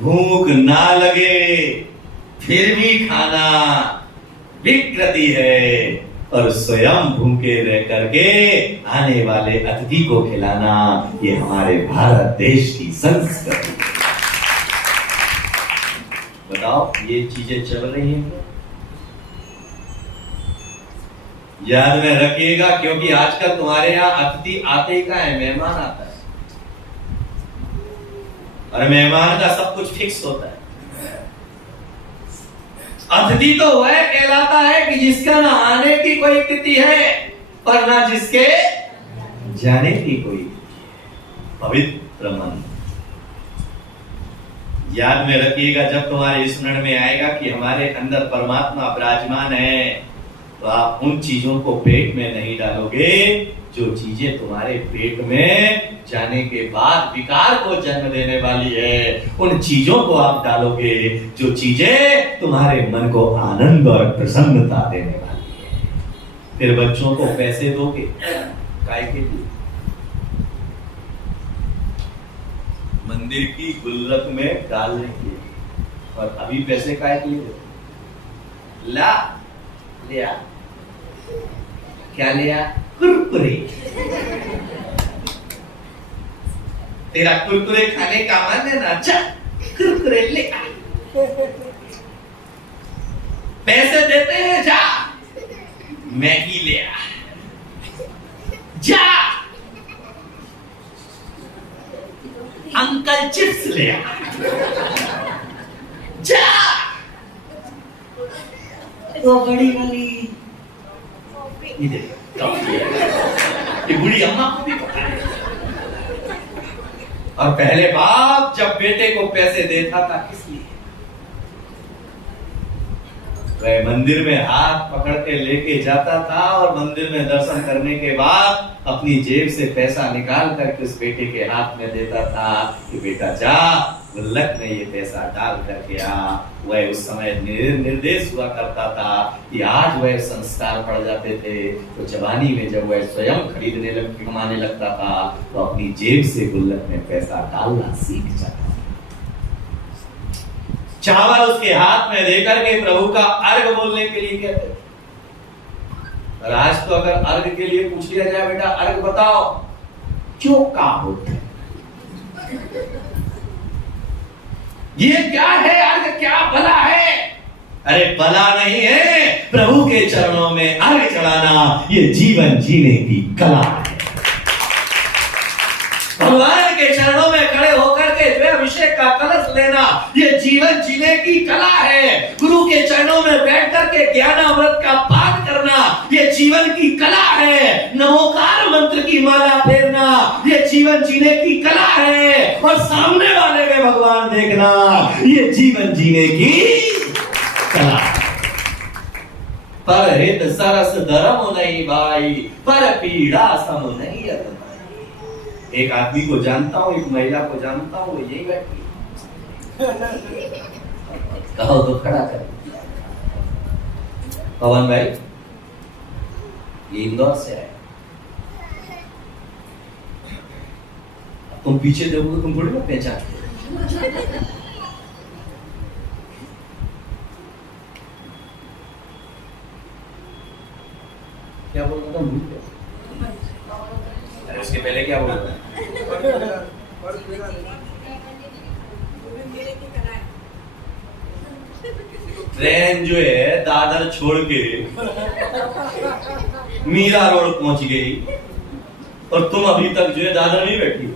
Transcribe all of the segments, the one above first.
भूख ना लगे फिर भी खाना विकृति है, और स्वयं भूखे रह करके आने वाले अतिथि को खिलाना ये हमारे भारत देश की संस्कृति। बताओ ये चीजें चल रही हैं? याद में रखिएगा, क्योंकि आजकल तुम्हारे यहाँ अतिथि आते ही कहाँ है, मेहमान आता है, और मेहमान का सब कुछ फिक्स होता है। अतिथि तो वह कहलाता है कि जिसका ना आने की कोई तिथि है और ना जिसके जाने की कोई पवित्र मन। याद में रखिएगा, जब तुम्हारे स्मरण में आएगा कि हमारे अंदर परमात्मा विराजमान है, तो आप उन चीजों को पेट में नहीं डालोगे जो चीजें तुम्हारे पेट में जाने के बाद विकार को जन्म देने वाली है। उन चीजों को आप डालोगे जो चीजें तुम्हारे मन को आनंद और प्रसन्नता देने वाली है। फिर बच्चों को पैसे दोगे काय के लिए? मंदिर की गुल्लक में डालने के लिए। और अभी पैसे काय के लिए? ला लिया, क्या लिया? कुरकुरे। तेरा कुरकुरे खाने का मन है ना, जा कुरकुरे ले आ। पैसे देते हैं, जा मैगी ले आ, जा अंकल चिप्स ले आ, जा वो बड़ी वाली ये बूढ़ी अम्मा को भी पता है। और पहले बाप जब बेटे को पैसे देता था किस लिए? वह मंदिर में हाथ पकड़ के लेके जाता था और मंदिर में दर्शन करने के बाद अपनी जेब से पैसा निकाल करके उस बेटे के हाथ में देता था कि बेटा जा गुल्लक में ये पैसा डाल करके आ। वह उस समय निर्देश हुआ करता था कि आज वह संस्कार पड़ जाते थे, तो जवानी में जब वह स्वयं खरीदने कमाने लगता था तो अपनी जेब से गुल्लक में पैसा डालना सीख जाता था। चावल उसके हाथ में देकर के प्रभु का अर्घ बोलने के लिए कहते थे। और आज तो अगर अर्घ के लिए पूछ लिया जाए, बेटा अर्घ बताओ, चौका होता है। ये क्या है? अर्घ क्या भला है? अरे भला नहीं है, प्रभु के चरणों में अर्घ चढ़ाना ये जीवन जीने की कला है। भगवान के चरणों में खड़े होकर के जो अभिषेक का कलश लेना ये जीवन जीने की कला है। गुरु के चरणों में बैठ करके ज्ञानामृत का पान करना ये जीवन की कला है। नमोकार मंत्र की माला फेरना ये जीवन जीने की कला है। और सामने वाले में भगवान देखना ये जीवन जीने की कला। पर हित सरस धर्म नहीं भाई, पर पीड़ा सम नहीं अतमाई। एक आदमी को जानता हूं, एक महिला को जानता हूं, वो यही बैठी कहो तो खड़ा कर। पवन भाई ये इंदौर से आए। तुम पीछे देखोगे तुम थोड़ी ना पहचानते। क्या बोल रहा था? भूल गया। अरे उसके पहले क्या बोल रहा था? ट्रेन जो है दादर छोड़ के मीरा रोड पहुंच गई और तुम अभी तक जो है दादर नहीं बैठी।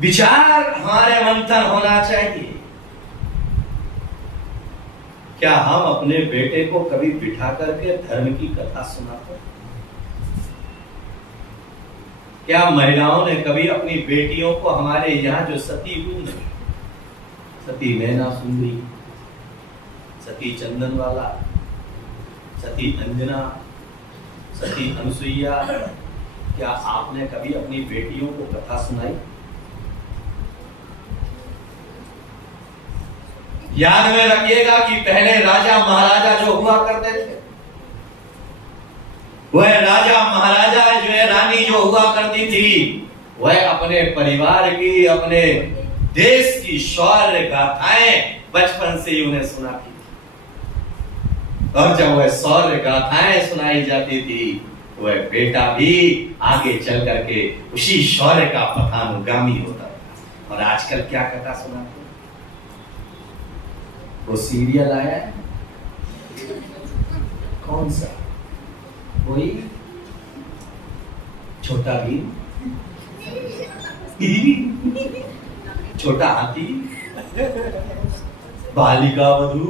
विचार हमारे मंथन होना चाहिए। क्या हम अपने बेटे को कभी बिठा करके धर्म की कथा सुनाते? क्या महिलाओं ने कभी अपनी बेटियों को हमारे यहाँ जो सती हुई, सती नैना सुंदरी, सती चंदन वाला, सती अंजना, सती अनुसुईया, क्या आपने कभी अपनी बेटियों को कथा सुनाई? याद में रखिएगा कि पहले राजा महाराजा जो हुआ करते थे, वह राजा महाराजा जो है, रानी जो हुआ करती थी, वह अपने परिवार की, अपने देश की शौर्य गाथाएं बचपन से ही उन्हें सुनाती थी। और जब वह शौर्य गाथाएं सुनाई जाती थी, वह बेटा भी आगे चल करके उसी शौर्य का पथानुगामी होता था। और आजकल क्या कथा सुनाते हैं? वो सीरियल आया है, कौन सा? वही छोटा भीम, छोटा हाथी, बालिका वधू।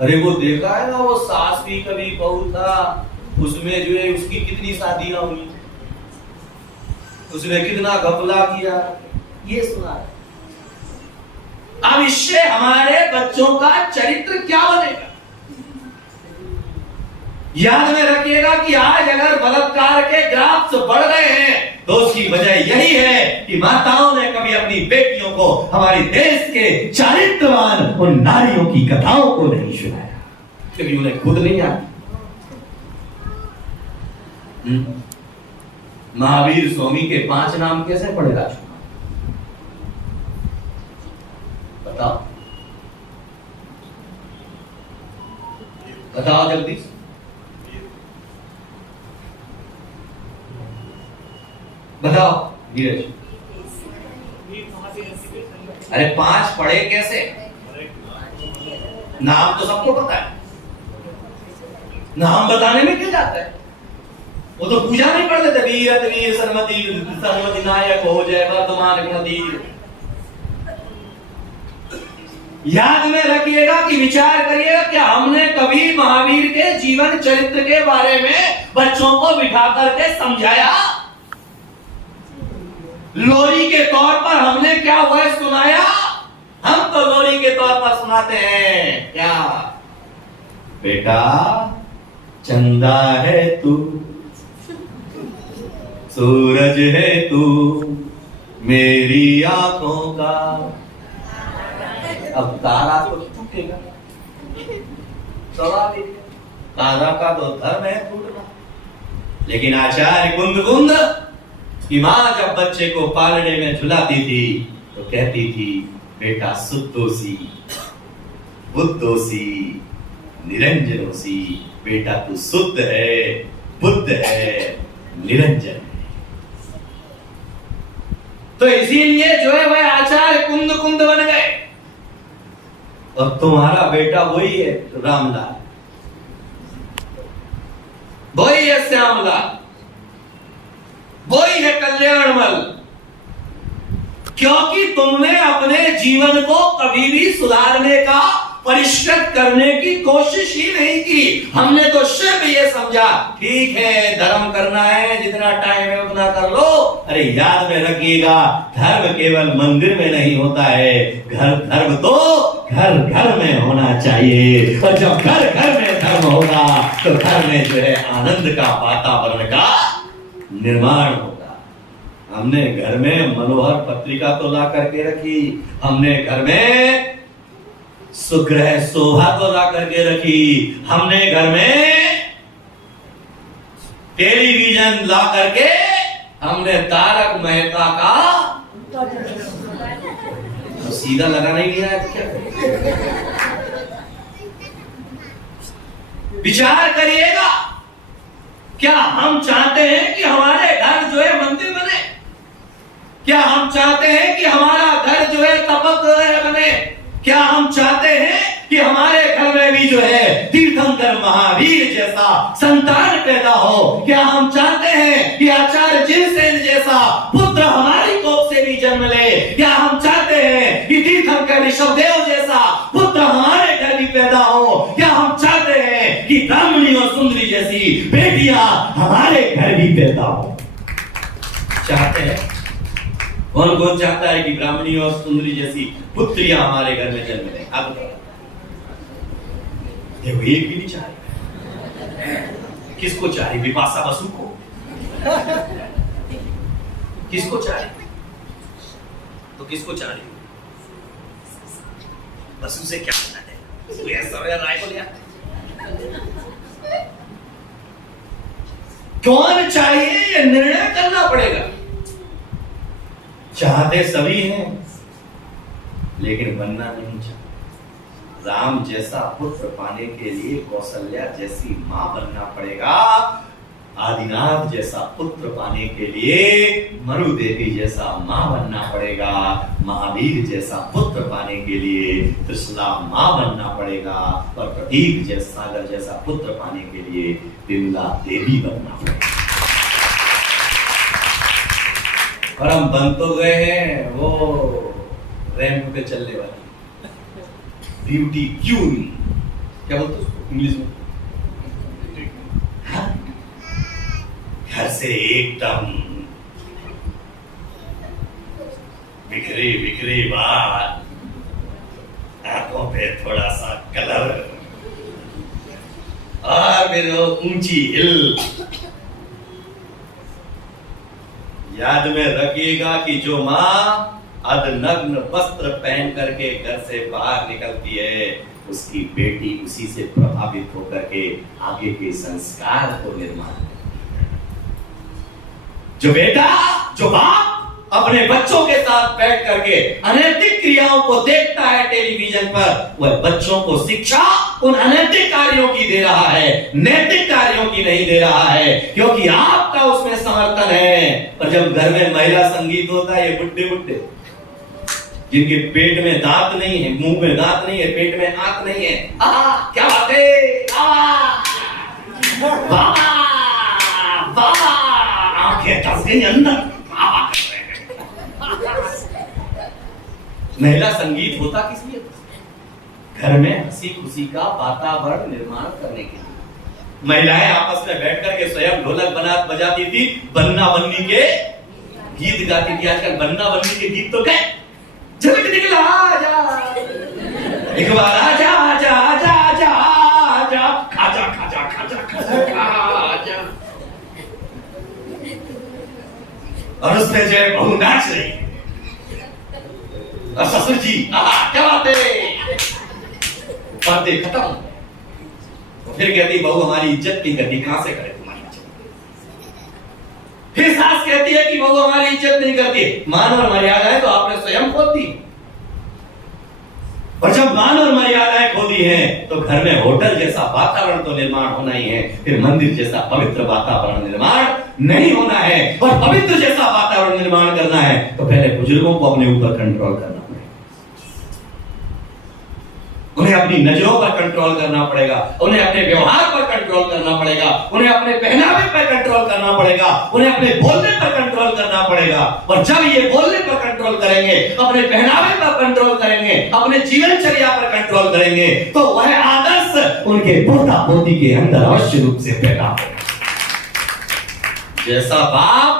अरे वो देखा है ना, वो सास भी कभी बहू था, उसमें जो है उसकी कितनी शादियां हुई, उसने कितना घपला किया, ये सुना है। अब इससे हमारे बच्चों का चरित्र क्या बनेगा? याद में रखिएगा कि आज अगर बलात्कार के ग्राफ बढ़ रहे हैं तो उसकी वजह यही है कि माताओं ने कभी अपनी बेटियों को हमारे देश के चारित्रवान उन नारियों की कथाओं को नहीं सुनाया, क्योंकि उन्हें खुद नहीं आती। महावीर स्वामी के 5 नाम कैसे पढ़ेगा? बताओ बताओ जल्दी। बताओ नीरज। अरे 5 पढ़े कैसे? नाम तो सबको पता है, नाम बताने में क्या जाता है? वो तो पूजा नहीं पढ़ लेते, वीर वीर सरमति नायक हो जय वर्धमान गुणधीर। याद में रखिएगा कि विचार करिएगा, क्या हमने कभी महावीर के जीवन चरित्र के बारे में बच्चों को बिठा करके समझाया? लोरी के तौर पर हमने क्या वह सुनाया? हम तो लोरी के तौर पर सुनाते हैं क्या? बेटा चंदा है तू, सूरज है तू मेरी आंखों का। अब तारा तो टूटेगा, सवाल ही तारा का तो धर्म है टूटना। लेकिन आचार्य कुंद की मां जब बच्चे को पालने में झुलाती थी तो कहती थी, बेटा सुद्धोसी बुद्धोसी निरंजनोसी। बेटा तू शुद्ध है, बुद्ध है, निरंजन है। तो इसीलिए जो है वह आचार्य कुंद बन गए। और तुम्हारा बेटा वही है रामलाल, वही है श्यामलाल, वही है कल्याणमल। क्योंकि तुमने अपने जीवन को कभी भी सुधारने का, परिष्कृत करने की कोशिश ही नहीं की। हमने तो सिर्फ ये समझा, ठीक है धर्म करना है, जितना टाइम है उतना कर लो। अरे याद में रखिएगा, धर्म केवल मंदिर में नहीं होता है, धर्म तो घर घर में होना चाहिए। और जब घर घर में धर्म होगा तो घर में जो है आनंद का वातावरण का निर्माण होगा। हमने घर में मनोहर पत्रिका तो ला करके रखी, हमने घर में सुग्रह शोभा तो ला करके रखी, हमने घर में टेलीविजन ला करके हमने तारक मेहता का तो सीधा लगाना ही नहीं आया क्या? विचार करिएगा, क्या हम चाहते हैं कि हमारे घर जो है मंदिर बने? क्या हम चाहते हैं कि हमारा घर जो है तपक बने? क्या हम चाहते हैं कि हमारे घर में भी जो है तीर्थंकर महावीर जैसा संतान पैदा हो? क्या हम चाहते हैं कि आचार्य जिनसेन जैसा पुत्र हमारी कोख से भी जन्म ले? क्या हम चाहते हैं कि तीर्थंकर ऋषभदेव जैसा पुत्र हमारे घर भी पैदा हो? क्या हम चाहते हैं कि ब्राह्मणी और सुंदरी जैसी बेटियां हमारे घर भी पैदा हो? चाहते हैं? कौन कौन चाहता है कि ब्राह्मणी और सुंदरी जैसी पुत्रियां हमारे घर में जन्म लें? अब देखो, एक भी नहीं चाहेगा। किसको चाहे? बिपाशा बसु को? किसको चाहे? तो किसको चाहे? बसु से क्या होना है? कोई ऐसा राय को लिया? कौन चाहिए ये निर्णय करना पड़ेगा। चाहते सभी हैं, लेकिन बनना नहीं चाहते। राम जैसा पुत्र पाने के लिए कौशल्या जैसी मां बनना पड़ेगा। आदिनाथ जैसा पुत्र पाने के लिए मरु देवी जैसा मां बनना पड़ेगा। महावीर जैसा पुत्र पाने के लिए त्रिशला मां बनना पड़ेगा। और प्रतीक जैसा सागर जैसा पुत्र पाने के लिए विमला देवी बनना पड़ेगा। और हम बन तो गए हैं वो रैंप पे चलने वाली ब्यूटी क्यून, क्या बोलते उसको इंग्लिश में? हाँ? घर से एकदम बिखरे बिखरे बाल, आंखों पे थोड़ा सा कलर और फिर वो ऊंची हिल। याद में रखिएगा कि जो मां अर्धनग्न वस्त्र पहन करके घर से बाहर निकलती है, उसकी बेटी उसी से प्रभावित होकर के आगे के संस्कार को निर्माण करती है। जो बेटा, जो बाप अपने बच्चों के साथ बैठ करके अनैतिक क्रियाओं को देखता है टेलीविजन पर, वह बच्चों को शिक्षा उन अनैतिक कार्यों की दे रहा है, नैतिक कार्यों की नहीं दे रहा है, क्योंकि आपका उसमें समर्थन है। और जब घर में महिला संगीत होता है, ये बुड्ढे बुड्ढे जिनके पेट में दांत नहीं है, मुंह में दांत नहीं है, पेट में आंख नहीं है, क्या बात है, आंखें धस गई अंदर, महिला संगीत होता किस लिए? घर में हंसी खुशी का वातावरण निर्माण करने के लिए। महिलाएं आपस में बैठ करके स्वयं ढोलक बजाती थी, बन्ना बन्नी के गीत गाती थी। आजकल बन्ना बन्नी के गीत तो गए, झलक निकला आजा, एक बार आजा आजा आजा आजा आजा, खाजा खाजा खाजा खाजा खाजा। और उसमें जो है बहू नाच रही है, और ससुर जी क्या बात है, बातें खत्म। तो फिर कहती बहू हमारी इज्जत नहीं करती, कहां से करे तुम्हारी इज्जत। फिर सास कहती है कि बहू हमारी इज्जत नहीं करती। मान और मर्यादाएं तो आपने स्वयं खो दी, और जब मान और मर्यादाएं खो दी हैं तो घर में होटल जैसा वातावरण तो निर्माण होना ही है, फिर मंदिर जैसा पवित्र वातावरण निर्माण नहीं होना है। और पवित्र जैसा वातावरण निर्माण करना है तो पहले बुजुर्गों को अपने ऊपर कंट्रोल करना पड़ेगा, उन्हें अपनी नजरों पर कंट्रोल करना पड़ेगा, उन्हें अपने व्यवहार पर कंट्रोल करना पड़ेगा, उन्हें अपने पहनावे पर कंट्रोल करना पड़ेगा, उन्हें अपने बोलने पर कंट्रोल करना पड़ेगा। और जब ये बोलने पर कंट्रोल करेंगे, अपने पहनावे पर कंट्रोल करेंगे, अपने जीवनचर्या पर कंट्रोल करेंगे, तो वह आदर्श उनके पोता पोती के अंदर अवश्य रूप से पैदा होगा। जैसा बाप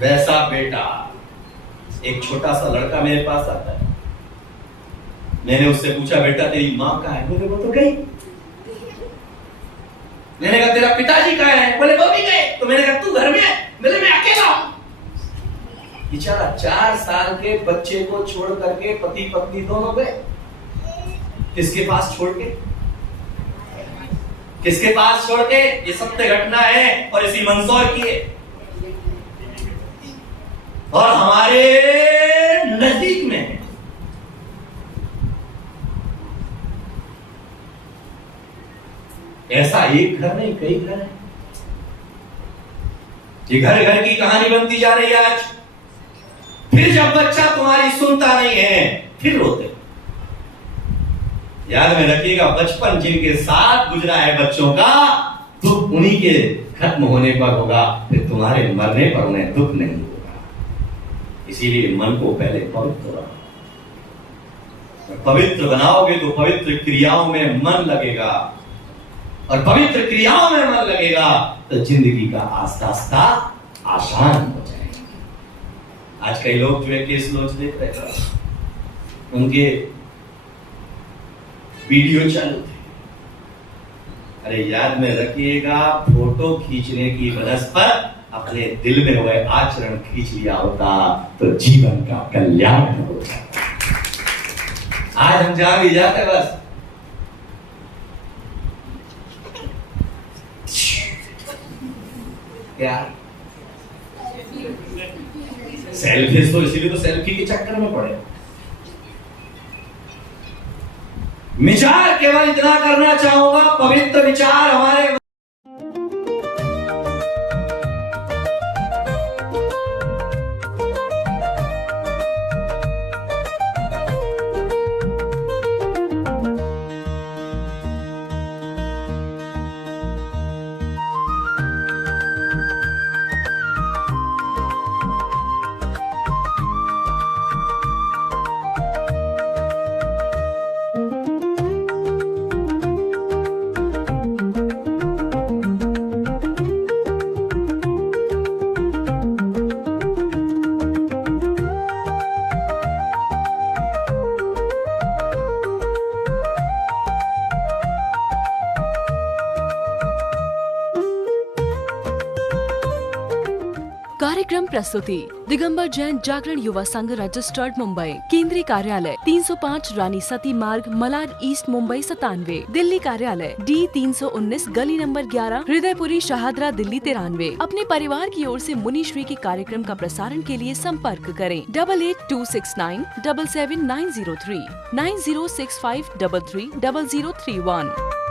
वैसा बेटा। एक छोटा सा लड़का मेरे पास आता है, मैंने उससे पूछा बेटा तेरी माँ कहाँ है? बोले वो तो गई। मैंने कहा तेरा पिताजी कहाँ है? बोले वो भी गए। तो मैंने कहा तू घर में है? बोले मैं अकेला हूं। बेचारा 4 साल के बच्चे को छोड़ करके पति पत्नी दोनों गए। किसके पास छोड़ के? किसके पास छोड़ के? ये सत्य घटना है और इसी मंदसौर की है और हमारे नजदीक में है। ऐसा एक घर नहीं, कई घर है। ये घर घर की कहानी बनती जा रही है आज। फिर जब बच्चा तुम्हारी सुनता नहीं है, फिर रोते। याद में रखिएगा, बचपन जिनके साथ गुजरा है बच्चों का, दुख उन्हीं के खत्म होने पर होगा, फिर तुम्हारे मरने पर उन्हें दुख नहीं होगा। इसीलिए मन को पहले पवित्र बनाओ। पवित्र बनाओगे तो पवित्र क्रियाओं में मन लगेगा, और पवित्र क्रियाओं में मन लगेगा तो जिंदगी का आस्ता आस्ता आसान हो जाएगा। आज कई लोग जो है केस लॉन्च देख रहे हैं, उनके वीडियो चालू थे, अरे याद में रखिएगा, फोटो खींचने की बनस्पत अपने दिल में हुए आचरण खींच लिया होता तो जीवन का कल्याण होता। आज हम जहां भी जाते बस क्या सेल्फी, तो इसीलिए तो सेल्फी के चक्कर में पड़े। विचार केवल इतना करना चाहूंगा, पवित्र विचार हमारे कार्यक्रम प्रस्तुति दिगंबर जैन जागरण युवा संघ रजिस्टर्ड मुंबई, केंद्रीय कार्यालय 305 रानी सती मार्ग, मलाड ईस्ट, मुंबई 97। दिल्ली कार्यालय D319 गली नंबर 11, हृदयपुरी, शाहदरा, दिल्ली 93। अपने परिवार की ओर से मुनिश्री के कार्यक्रम का प्रसारण के लिए संपर्क करें 882697 77903 9065330031।